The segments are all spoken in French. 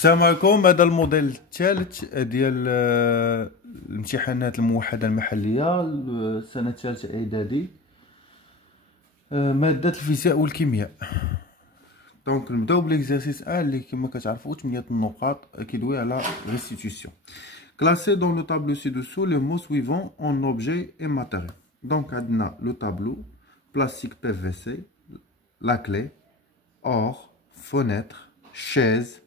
السلام عليكم. هذا الموديل الثالث ديال الامتحانات الموحدة المحلية السنة الثالثة إعدادي، مادة الفيزياء والكيمياء. دونك نبداو بليكزارسيس اللي كما كتعرفوا 8 النقاط كيدوي على restitution. Classer dans le tableau ci-dessous les mots suivants en objet et matériel. Donc عندنا le tableau plastique PVC, la clé, or, fenêtre, chaise,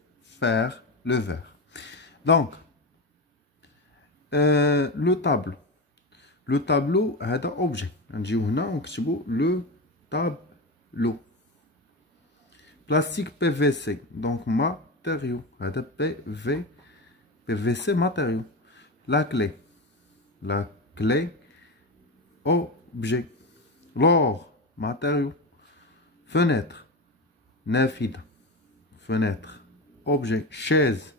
fer, le verre. Donc le tableau هذا objet. نجيو هنا ونكتبو le tableau. Plastique PVC, donc matériau. هذا PVC matériau. La clé, objet. L'or, matériau. Fenêtre, nafida, fenêtre. Objet, chaise,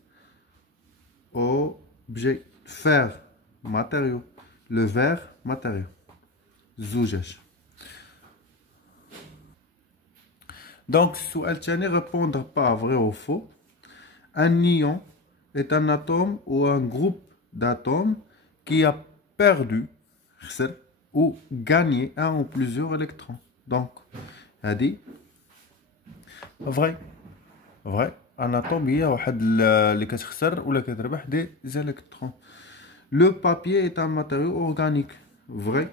objet. Fer, matériau. Le verre, matériau. زجاج. Donc, السؤال الثاني, répondre pas vrai ou faux. Un ion est un atome ou un groupe d'atomes qui a perdu ou gagné un ou plusieurs électrons. Donc, a dit vrai. Vrai. Un atome هي واحد اللي كتخسر ولا كتربح des électrons. Le papier est un matériau organique. Vrai.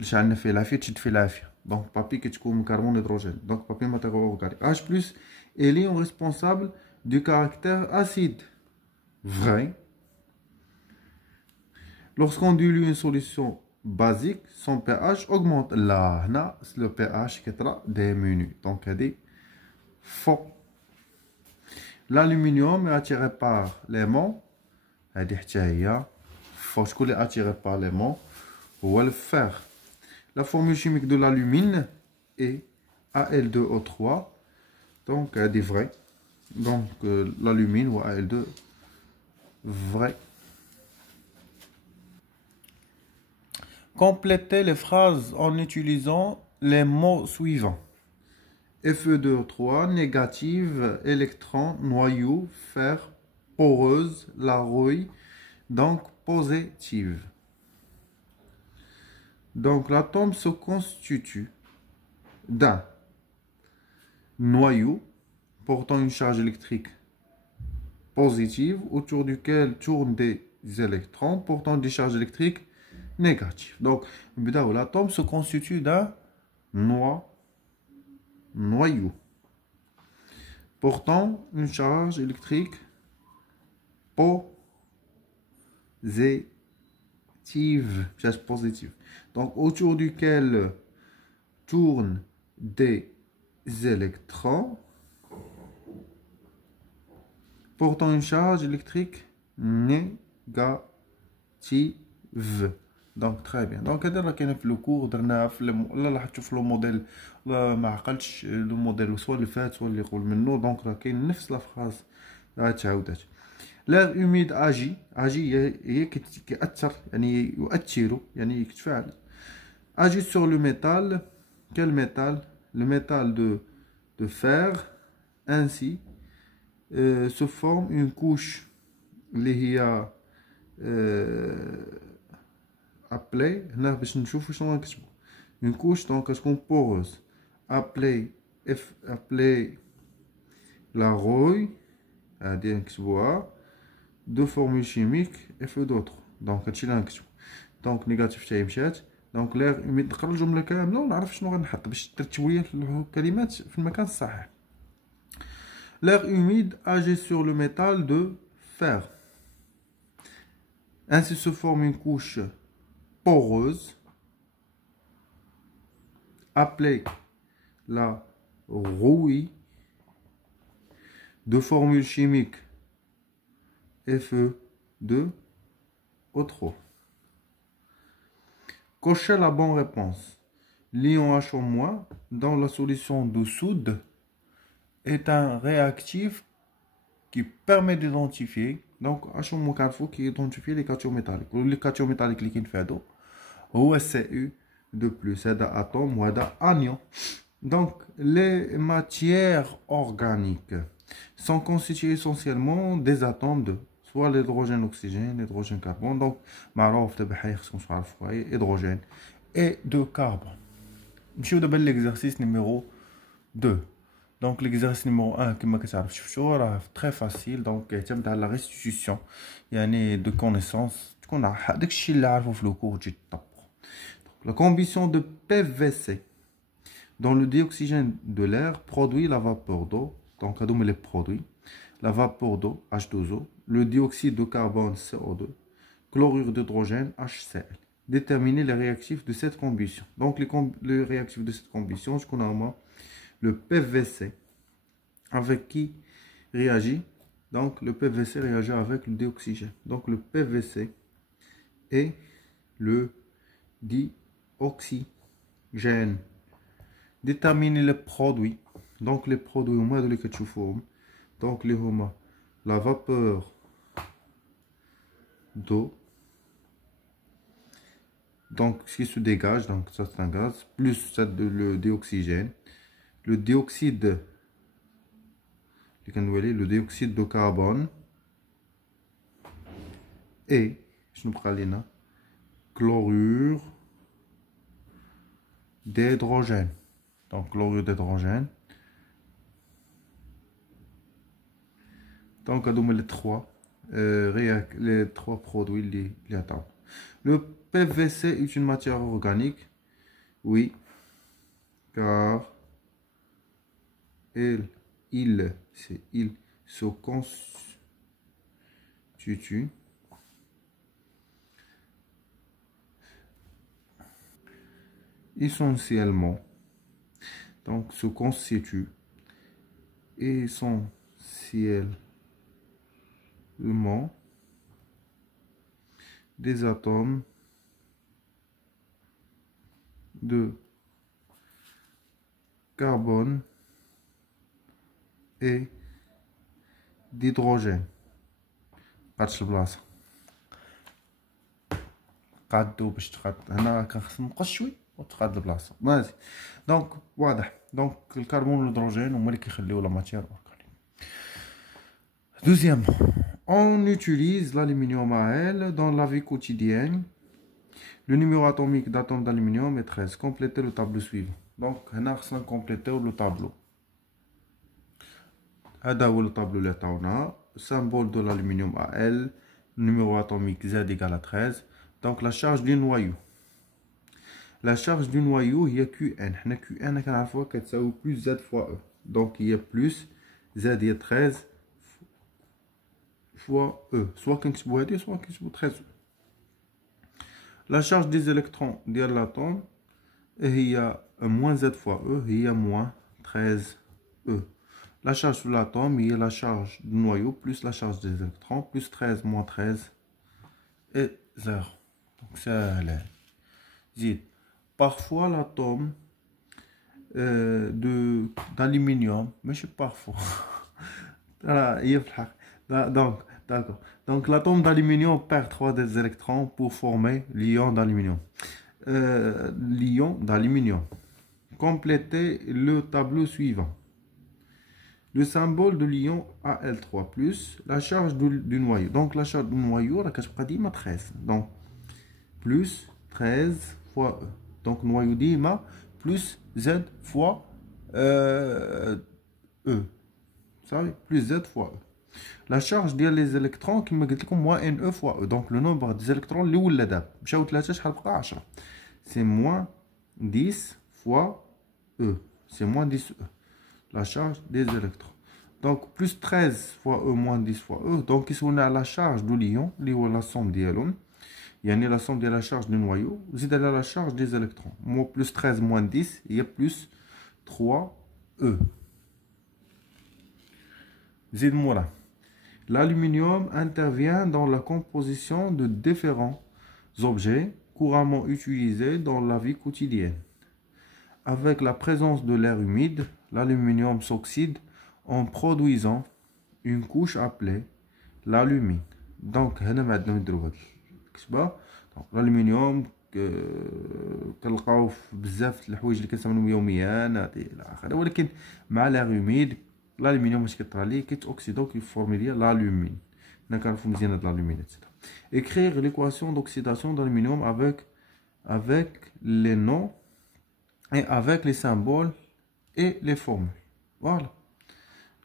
اللي عندنا فيه العافية تشد فيه العافية. Donc papier كتكون من كربون هيدروجين. Donc papier matériau organique. H+ est l'ion responsable du caractère acide. Vrai. Lorsqu'on dilue une solution basique, son pH augmente. Là, le pH qui diminue. Donc, elle dit faux. L'aluminium est attiré par l'aimant. Elle dit faux. Ce qui est attiré par l'aimant, ou le fer. La formule chimique de l'alumine est Al2O3. Donc, elle dit vrai. Donc, l'alumine ou Al2, vrai. Complétez les phrases en utilisant les mots suivants. Fe2O3, négative, électron, noyau, fer, poreuse, la rouille, donc positive. Donc l'atome se constitue d'un noyau portant une charge électrique positive autour duquel tournent des électrons portant des charges électriques négatives. Donc l'atome se constitue d'un noyau portant une charge électrique positive. Donc autour duquel tournent des électrons portant une charge électrique négative. Donc très bien. Donc هذا راه كاين في لو كور درناها في لا لاحظتوا في لو موديل ما عقلتش لو موديل سوا اللي فات سوا اللي قبل منه. دونك راه كاين نفس لا فراز راه تعاودات. l'air humide agit هي كيأثر يعني يؤثر يعني يتفاعل. agit sur le métal. Quel métal? Le métal de fer. Ainsi se forme une couche اللي هي appelée هنا باش نشوفو شنو نكتبو. une couche donc كتكون poreuse appelée la rouille. هادي نكتبوها. deux formules chimiques Fe2O3. دونك هادشي اللي غنكتبو. دونك نيجاتيف تاعي مشات. دونك لير humide نقرا الجمله كامله ونعرف شنو غنحط باش ترتبوا ليا الكلمات في المكان الصحيح. l'air humide agit sur le métal de fer. Ainsi se forme une couche poreuse appelée la rouille. De formule chimique Fe2O3. Cochez la bonne réponse. L'ion H- dans la solution de soude est un réactif qui permet d'identifier. Donc H- كنعرفو كيدونتيفي لي كاتيون ميتاليك واللي كاتيون ميتاليك اللي كينفادو هو Cu2+. هذا اتوم وهذا انيون. Donc les matières organiques. sont constitués essentiellement des atomes de soit l'hydrogène, l'oxygène, l'hydrogène, carbone. Donc, معروف دابا حنا خصكم تعرفوا hydrogène et de carbone. نمشيو دابا l'exercice numéro 2. Donc l'exercice numéro 1 كما كتعرف شفتو راه très facile. donc يعتمد على la restitution يعني de connaissances تكون داكشي اللي عارفو في لو كور تجي تطبقو. La combustion de PVC dans le dioxygène de l'air produit la vapeur d'eau. Donc, à les produits. La vapeur d'eau, H2O, le dioxyde de carbone, CO2, chlorure d'hydrogène, HCl. Déterminer les réactifs de cette combustion. Donc, les réactifs de cette combustion, je connais le PVC. Avec qui réagit? Donc, le PVC réagit avec le dioxygène. Donc, le PVC et le dioxygène. Déterminer les produits. Donc les produits au moins de l'équation. Donc les hommes, la vapeur d'eau. Donc ce qui se dégage, donc ça c'est un gaz, plus le dioxygène. Le dioxyde, le dioxyde de carbone. Et, je nous prends chlorure d'hydrogène. Donc chlorure d'hydrogène. Donc les trois produits les attendent. Le PVC est une matière organique. Oui, car il se constitue essentiellement. Donc se constitue essentiellement des atomes de carbone et d'hydrogène. قادش البلاصه قادو باش تقاد هنا كنخص نقص شوي وتقاد البلاصه ماشي. دونك واضح. دونك الكربون والهيدروجين هما اللي كيخليو لا ماتيير اورغانيك. Deuxièmement, on utilise l'aluminium AL dans la vie quotidienne. Le numéro atomique d'atome d'aluminium est 13. Complétez le tableau suivant. Donc هنا خصنا نكومبليتيو لو طابلو. هذا هو لو طابلو اللي عطاونا. Symbole de l'aluminium AL, numéro atomique Z égale à 13. Donc la charge du noyau. La charge du noyau, il y a Qn. Qn, ça vaut plus Z fois E. Donc il y a plus Z, il y a 13 fois E. Soit qu'on se boit, soit qu'on se boit 13 E. La charge des électrons de l'atome, il y a moins Z fois E, il y a moins 13 E. La charge de l'atome, il y a la charge du noyau plus la charge des électrons, plus 13 moins 13 et 0. Donc ça dit. Parfois l'atome d'aluminium, mais je sais parfois. Donc, d'accord. Donc l'atome d'aluminium perd 3 des électrons pour former l'ion d'aluminium. L'ion d'aluminium. Complétez le tableau suivant. Le symbole de l'ion Al3+, la charge du noyau. Donc la charge du noyau, la cache pas 13. Donc plus 13 fois E. Donc noyau d'IMA plus Z fois E. Ça plus Z fois E. La charge des électrons qui me dit moins NE fois E. Donc le nombre des électrons اللي ولا دابا مشاو 3 شحال بقى 10. C'est moins 10 fois E. C'est moins 10 E. La charge des électrons. Donc plus 13 fois E moins 10 fois E. Donc ici on a la charge de l'ion, la somme ديالهم. يعني la somme de la charge du noyau. Vous avez la charge des électrons. Moi plus 13 moins 10, il y a plus 3 E. Zid-moi là. L'aluminium intervient dans la composition de différents objets couramment utilisés dans la vie quotidienne. Avec la présence de l'air humide, l'aluminium s'oxyde en produisant une couche appelée l'alumine. Donc, l'aluminium كنلقاو في بزاف د الحوايج اللي كنستعملوهم يوميا الى اخره ولكن مع l'air humide l'aluminium واش كيطرى ليه كيتوكسيدو كيفورمي ليا l'alumine. نعرفو مزيان هاد l'alumine etc. Écrire l'équation d'oxydation d'aluminium avec les noms et avec les symboles et les formules. Voilà.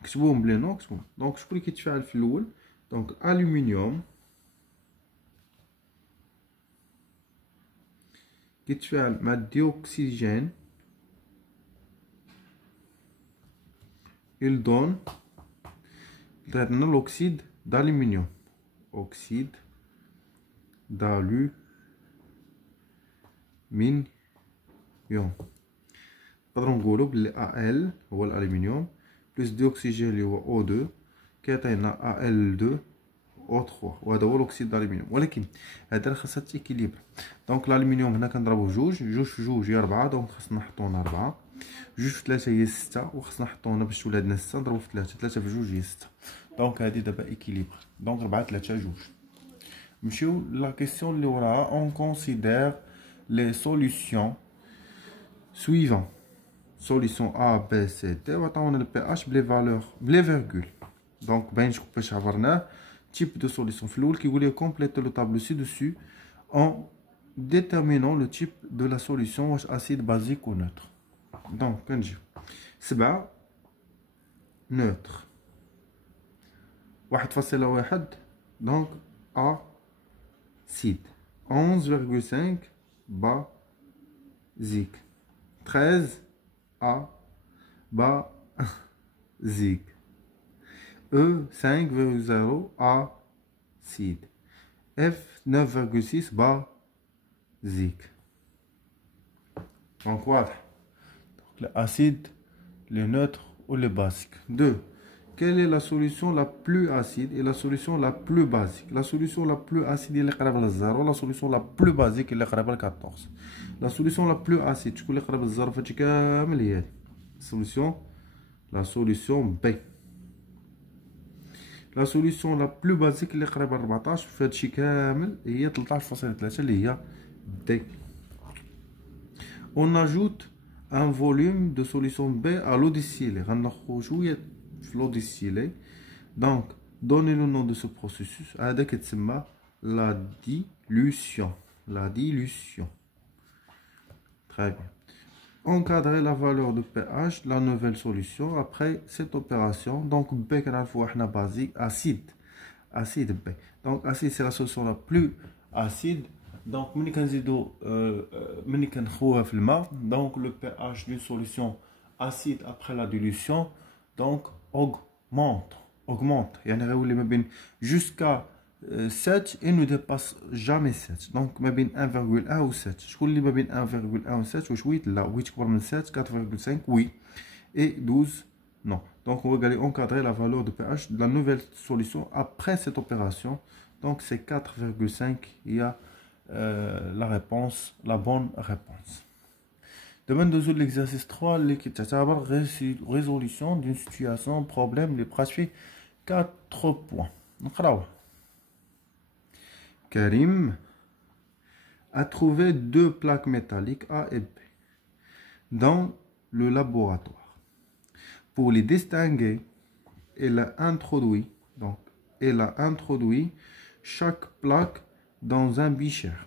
كتبوهم بلي نو كتبوهم. دونك شكون اللي كيتفاعل في الاول؟ دونك الومنيوم كيتفاعل مع الديوكسيجين il donne l'oxyde d'aluminium. Oxyde d'aluminium. نقدروا نقولوا بلي Al هو الالومنيوم بلس ديوكسيجين اللي هو O2 كيعطينا Al2 O3 وهذا هو الاكسيد دالومنيوم. ولكن هذا خاصها تيكيليبر. دونك الالومنيوم هنا كنضربو جوج في جوج هي 4 دونك خاصنا نحطو هنا 4 جوج في 3 هي 6 وخاصنا نحطو هنا باش تولي عندنا 6 نضربو في 3 في جوج هي 6 دونك هذه دابا ايكيليبر. دونك 4 3 جوج. نمشيو لا كيسيون اللي وراها. اون كونسيدير لي سوليوشن suivant solution A B C D وعطاونا البي بلي فالور بلي فيرغول. دونك باين شكون باش عبرناه type de solution في الاول كيقول لي compléter le tableau ci-dessus en déterminant le type de la solution واش acide basique ou neutre. دونك كنجيو 7 neutre 1.1 دونك acide 11.5 basique 13 A basique E 5.0 acide F 9.6 basique. Donc voilà. L'acide, le neutre ou le basique. 2. Quelle est la solution la plus acide et la solution la plus basique? La solution la plus acide est le 0, la solution la plus basique est le 14. La solution la plus acide, je vais le 0 la solution B. La solution la plus basique اللي قريبه ل 14 في هادشي كامل هي 13.3 اللي هي D. On ajoute un volume de solution B à l'eau distillée. غنخرجوا شويه في l'eau distillée. Donc donnez le nom de ce processus. هذا كتسمى la dilution. La dilution. Très bien. Encadrer la valeur de pH de la nouvelle solution après cette opération. Donc B كنعرفوا احنا basique acide B. Donc acide c'est la solution la plus acide. Donc ملي كنزيدو ملي كنخوها في الماء donc le pH d'une solution acide après la dilution donc augmente يعني غيولي ما بين jusqu'à 7 et ne dépasse jamais 7. Donc ما بين 1.1 و 7. شكون اللي ما بين 1.1 و 7 واش 8 لا 8 كبر من 7 4.5 oui et 12 non. Donc on va aller encadrer la valeur de pH de la nouvelle solution après cette opération. Donc c'est 4.5. Il y a la réponse, la bonne réponse. Demande de l'exercice 3 qui تعتبر résolution d'une situation problème les pratiques 4 points. نقراوه. Karim a trouvé 2 plaques métalliques A et B dans le laboratoire. Pour les distinguer, elle a introduit chaque plaque dans un bécher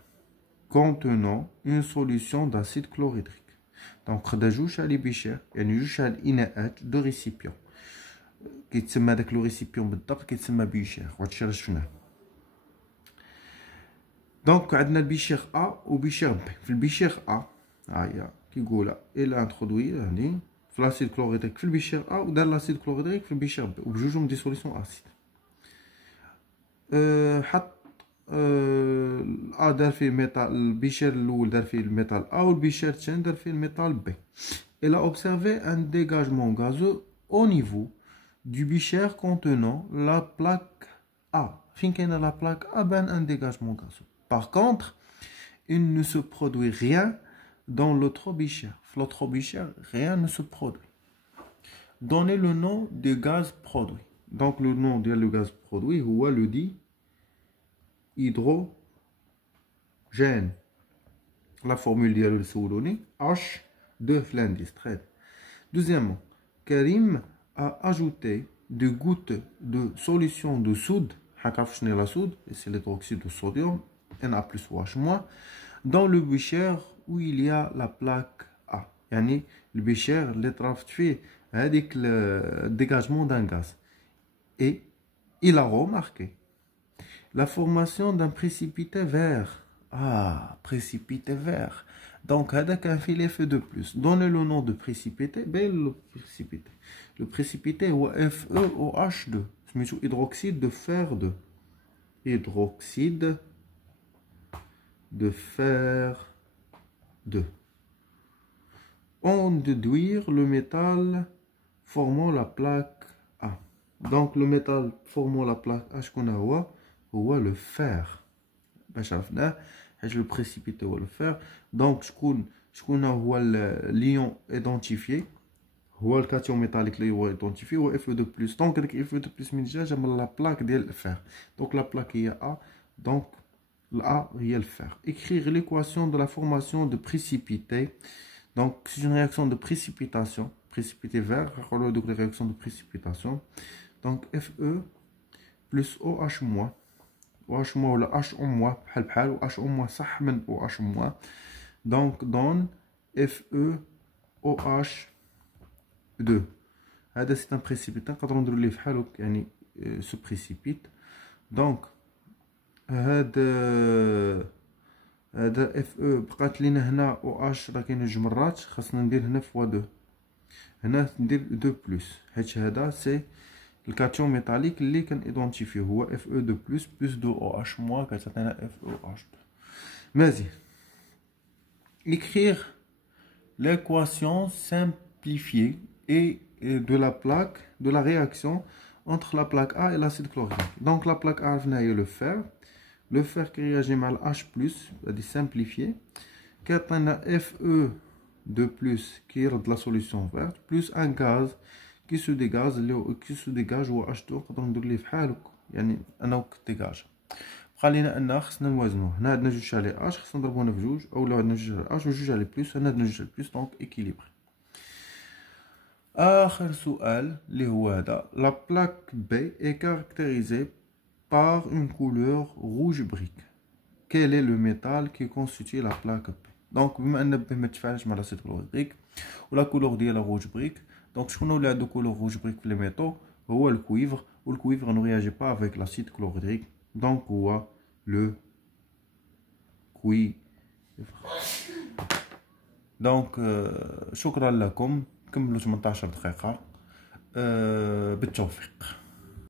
contenant une solution d'acide chlorhydrique. Donc, خدا جوج على بيشير يعني جوج على الإناءات دو ريسيبيون. كيتسمى داك لو ريسيبيون بالضبط كيتسمى بيشير وهادشي راه شفناه. دونك عندنا البيشير A وبيشير B. في البيشير A ها هي كيقولها إلا انترودوي يعني في لاسيد كلوريدريك في البيشير A ودار لاسيد كلوريدريك في البيشير B وبجوجهم دي سوليسيون اسيد. حط A دار فيه الميتال البيشير الأول دار فيه الميتال A والبيشير الثاني دار فيه الميتال B. Il a observé un dégagement gazeux au niveau du bécher contenant la plaque A. فين كاينه la plaque A بان un dégagement gazeux. Par contre, il ne se produit rien dans l'autre bécher. Dans l'autre bécher, rien ne se produit. Donnez le nom du gaz produit. Donc le nom du gaz produit, هو le dit hydrogène. La formule ديالو سولوني H2 في l'indice. Deuxièmement, Karim à ajouter des gouttes de solution de soude, la soude, c'est l'hydroxyde de sodium, Na plus OH-, dans le bécher où il y a la plaque A. Yani, le bécher, les fait avec le dégagement d'un gaz. Et il a remarqué la formation d'un précipité vert. Ah, précipité vert. Donc, avec un filet Fe de plus. Donnez le nom de précipité. Ben, le précipité. Le précipité est FeOH2. C'est hydroxyde de fer 2. Hydroxyde de fer 2. On déduit le métal formant la plaque A. Donc, le métal formant la plaque H qu'on a, le fer. Le précipité ou le fer. Donc, ce qu'on a l'ion identifié, le cation métallique identifié, ou Fe2+. Donc, avec Fe2+, j'aime la plaque de fer. Donc, la plaque est A. Donc, l'A est le fer. Écrire l'équation de la formation de précipité. Donc, c'est une réaction de précipitation. Précipité vert, donc la réaction de précipitation. Donc, Fe plus OH-. OH- ou le H en moins, ou H en moins, ça même OH moins. Donc, donne FeOH2. C'est un précipitant. Quand on le fait, se précipite. Donc, هذا Fe بقات لينا هنا OH راه كاين جوج مرات خاصنا ندير هنا فوا 2 هنا ندير 2 بلس حيت هذا سي الكاتيون ميتاليك اللي كنيدونتيفيه هو Fe2 بلس 2 OH- كتعطينا FeOH2 مزيان. Écrire l'équation simplifiée et de la plaque de la réaction entre la plaque A et l'acide chlorhydrique. Donc la plaque A est le fer. Le fer qui réagit avec H+, c'est simplifié, qui a un Fe2+, qui est de la solution verte, plus un gaz qui se dégage ou H2, quand on dit يعني أنا dégage. خلينا أن خصنا نوازنوه. هنا عندنا جوج على H خصنا نضربوهم في جوج، أو لا عندنا جوج على H وجوج على بلس، هنا عندنا جوج على بلس، دونك إكيليبري. آخر سؤال اللي هو هذا. La plaque B est caractérisée par une couleur rouge brique. Quel est le métal qui constitue la plaque B? Donc, بما أن B ما تفاعلش مع l'acide chlorhydrique ولا couleur ديالها rouge brique. Donc, شكون اللي عنده couleur rouge brique في les métaux هو le cuivre. و le cuivre ne réagit pas avec l'acide chlorhydrique. Donc, هو le cuivre. Donc, شكرا لكم. كملوا 18 دقيقة. بالتوفيق.